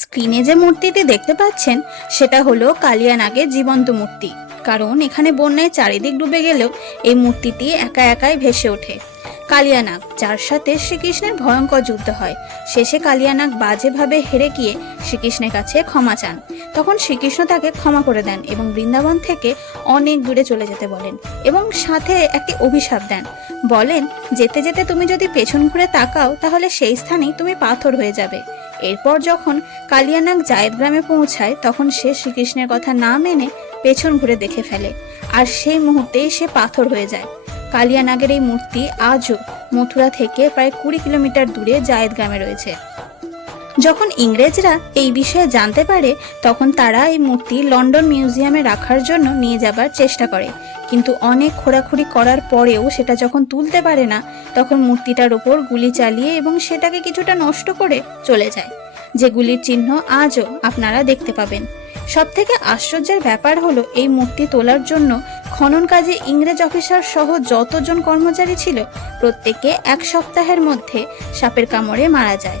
স্ক্রিনে যে মূর্তিটি দেখতে পাচ্ছেন সেটা হলো কালিয়ানাগের জীবন্ত মূর্তি। কারণ এখানে বন্যায় চারিদিক ডুবে গেলেও এই মূর্তিটি একা একাই ভেসে ওঠে। কালিয়ানাগ, যার সাথে শ্রীকৃষ্ণের ভয়ঙ্কর যুদ্ধ হয়। শেষে কালিয়ানাগ বাজেভাবে হেরে গিয়ে শ্রীকৃষ্ণের কাছে ক্ষমা চান। তখন শ্রীকৃষ্ণ তাকে ক্ষমা করে দেন এবং বৃন্দাবন থেকে অনেক দূরে চলে যেতে বলেন এবং সাথে একটি অভিশাপ দেন। বলেন, যেতে যেতে তুমি যদি পেছন ঘুরে তাকাও তাহলে সেই স্থানেই তুমি পাথর হয়ে যাবে। এরপর যখন কালিয়ানাগ জায়েদ গ্রামে পৌঁছায় তখন সে শ্রীকৃষ্ণের কথা না মেনে পেছন ঘুরে দেখে ফেলে, আর সেই মুহূর্তেই সে পাথর হয়ে যায়। কালিয়ানাগের এই মূর্তি আজও মথুরা থেকে প্রায় 20 কিলোমিটার দূরে জায়েদ গ্রামে রয়েছে। যখন ইংরেজরা এই বিষয়ে জানতে পারে তখন তারা এই মূর্তি লন্ডন মিউজিয়ামে রাখার জন্য নিয়ে যাবার চেষ্টা করে, কিন্তু অনেক খোঁড়াখুড়ি করার পরেও সেটা যখন তুলতে পারে না তখন মূর্তিটার উপর গুলি চালিয়ে এবং সেটাকে কিছুটা নষ্ট করে চলে যায়, যেগুলির চিহ্ন আজও আপনারা দেখতে পাবেন। সবথেকে আশ্চর্যের ব্যাপার হলো এই মূর্তি তোলার জন্য খনন কাজে ইংরেজ অফিসার সহ যতজন কর্মচারী ছিল প্রত্যেকে 1 সপ্তাহের মধ্যে সাপের কামড়ে মারা যায়।